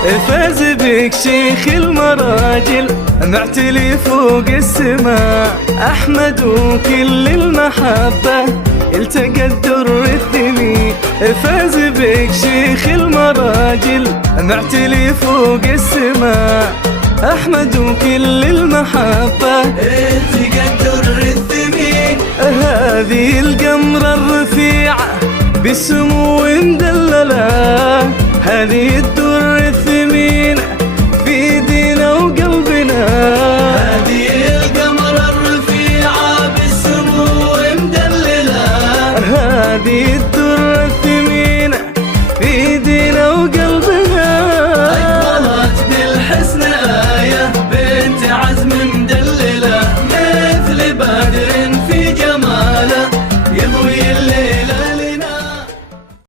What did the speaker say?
فاز بك شيخ المراجل معتلي فوق السماء، أحمد وكل المحبة التقى الدر الثمين. فاز بك شيخ المراجل معتلي فوق السماء، أحمد وكل المحبة التقى الدر الثمين. هذه القمرة الرفيعة بالسمو مدللة، هذه الدر الثمين